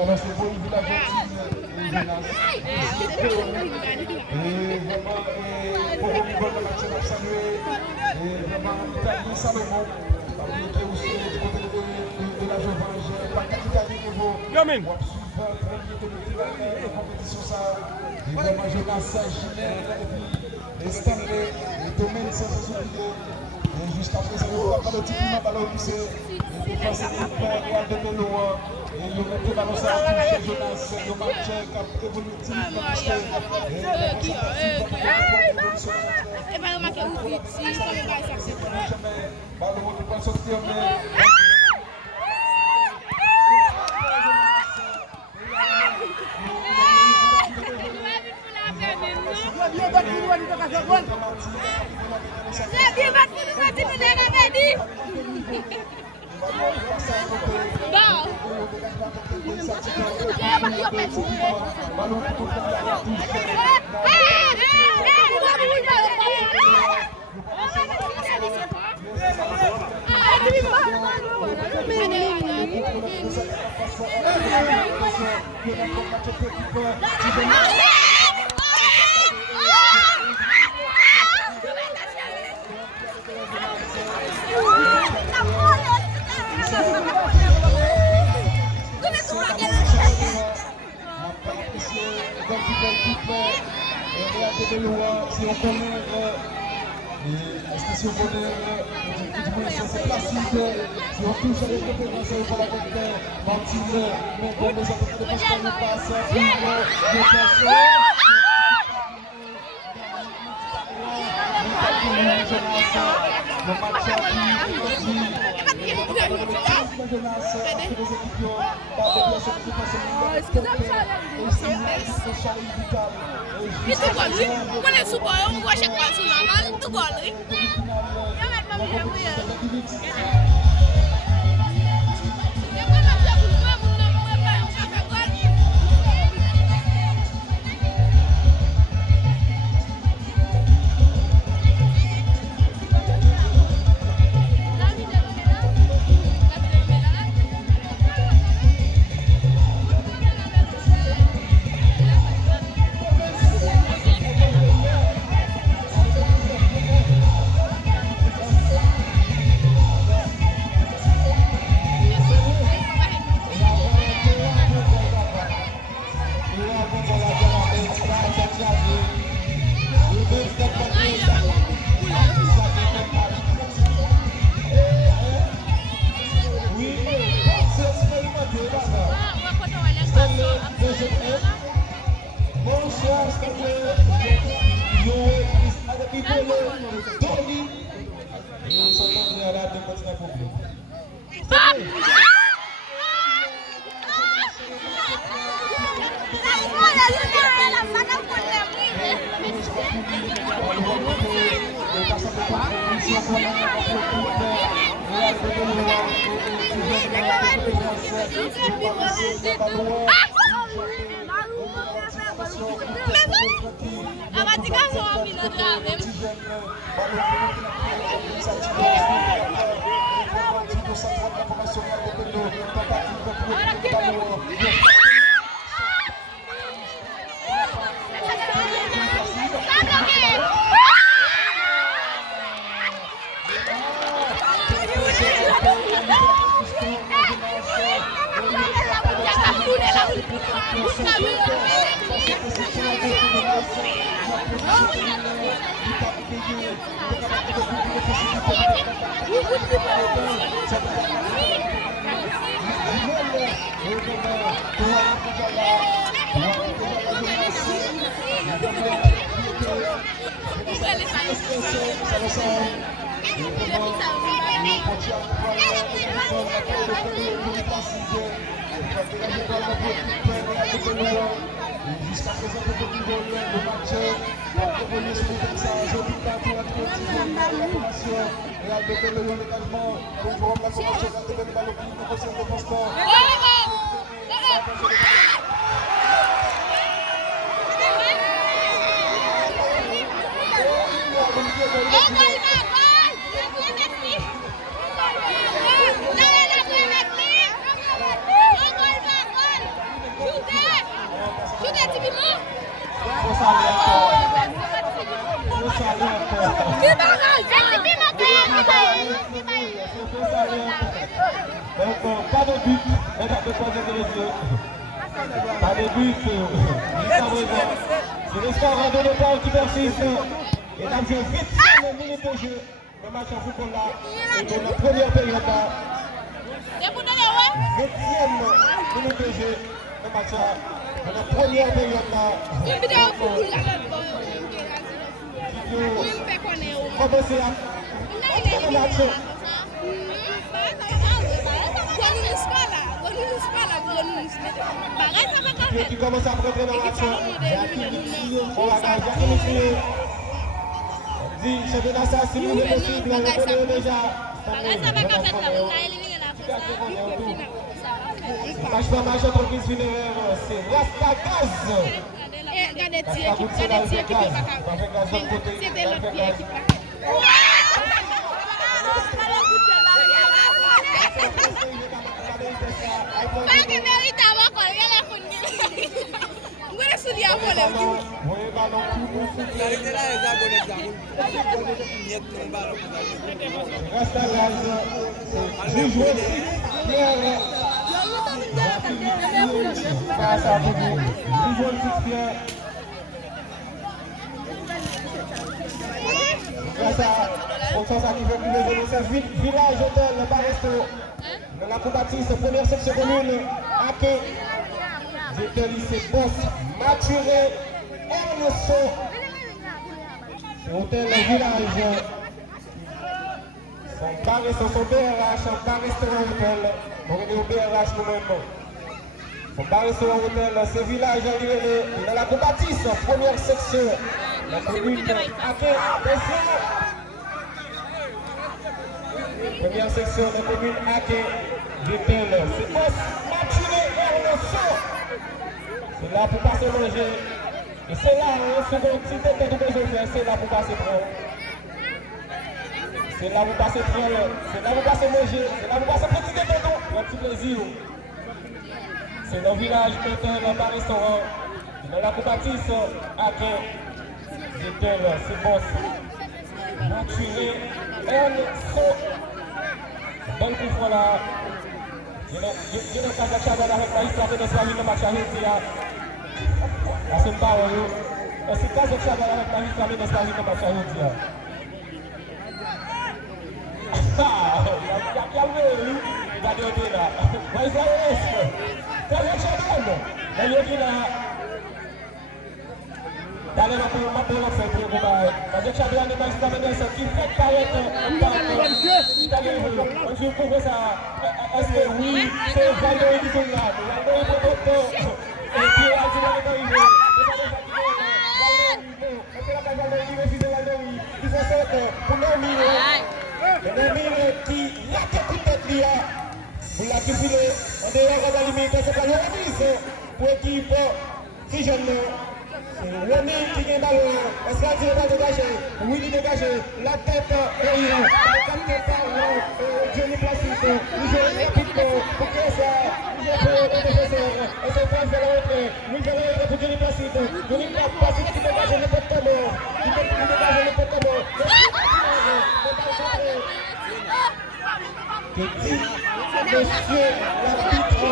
Alors c'est pour une village et vraiment pour le niveau de match à saluer et vraiment Italie Salomon qui est aussi du côté de la Jovange par Italie niveau pour suivre premier de compétition ça et vraiment Jonas Ginel et Stanley et Domaine sans oublier et jusqu'à présent il n'y a pas de type ballon poussé et pour passer Real de Melo et le mettre ballon ça touche Jonas le match cap évolutif et pas remarquer où vite si ballon qui peut sortir mais si on connaît l'expression bonheur, c'est placide, si on touche à l'économie, c'est pour la côte Martine, mais pour les autres, parce qu'on nous passe, le match Jusqu'à présent, pour le niveau, le match a évolué sur le terrain. Joli partout entre la formation et à de le dégagement. Pour la formation, à de le ballon qui nous concerne le transport. Donc, pas de but, pas de but, c'est le score à 2 départ qui persiste. Et là, je vais vite sur le minute de jeu. Le match en football là, et dans la première période là. 20e minute de jeu, le match là, dans la première période là. Commencer à le match. Qui commence à rentrer dans le match. On va gagner. Dit, chef de l'Assa, si vous voulez possible, on le connaît déjà. Match par match entre Chris Funéraire, c'est Rasta Gaz. Regardez, c'est qui c'était l'autre pied qui Village Hôtel, le bar resto, de la Coupe-Baptiste, première section commune, Aké, j'étais lycée Boss, Maturé, Ernesto, Hôtel Village, son bar resto, son BRH, un bar restaurant hôtel, on est au BRH nous-mêmes. Son bar restaurant hôtel, ce village dans la Coupe-Baptiste, première section, la commune Aké, première section de la commune Aké, Vitel, c'est Boss, Maturé, Ernesto. C'est là pour passer manger. Et c'est là, second, si tu as besoin de faire, c'est là pour passer prendre. C'est là pour passer prendre, c'est là pour passer manger, c'est là pour passer petit détente, pour un petit plaisir. C'est dans le village, dans le restaurant, dans la Coupe-Baptiste, Aké, Vitel, c'est Boss, Maturé, Ernesto. Bel coup fois là, je ne sais pas si avec la histoire de notre match à Haïti. À ce moment-là, c'est pas avec la histoire de notre match à Haïti. Ah, il y a calmé, il va dire là. Mais ça reste. C'est le champion. Mais il est là. D'aller ma pour faire pour vous. Parce que Chabia n'est pas juste qui fait paraître on joue pour ça. Est-ce que oui, c'est Valérie qui sont là. Valérie et puis là, tu vas arriver. Est-ce que la Valérie refuse Valérie qui se sort pour Nomire qui l'a peut-être lié. Vous l'avez filé en dehors de la limite, c'est pas le remise pour l'équipe qui jeune. Remy qui gagne ballon, est-ce qu'il va dégager? Oui, il dégage la tête derrière, la tête par Johnny Placide, il joue rapidement pour que ça, il joue pour le défenseur, et c'est France de la rentrée, il va la rentrée pour Johnny Placide qui dégage le pot de mort, il dégage le pot de mort, monsieur l'arbitre.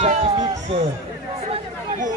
Jackie Mix.